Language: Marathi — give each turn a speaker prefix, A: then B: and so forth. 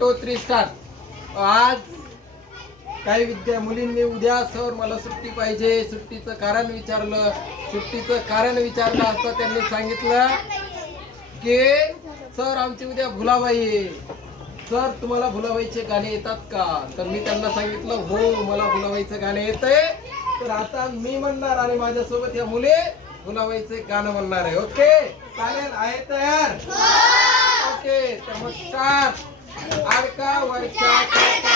A: टू थ्री स्टार्ट आज काही विद्या मुलींनी उद्या सर मला सुट्टी पाहिजे. सुट्टीचं कारण विचारलं. सुट्टीचं कारण विचारलं असता त्यांनी सांगितलं की सर आमची उद्या भुलाबाई आहे. सर तुम्हाला भुलाबाईचे गाणे येतात का? तर मी त्यांना सांगितलं हो मला भुलाबाईचं गाणे येतंय. तर आता मी म्हणणार आणि माझ्यासोबत या मुले भुलाबाईचे गाणं म्हणणार आहे. ओके? चालेल? आहे तयार? ओके तर मग वर्षा वर्षा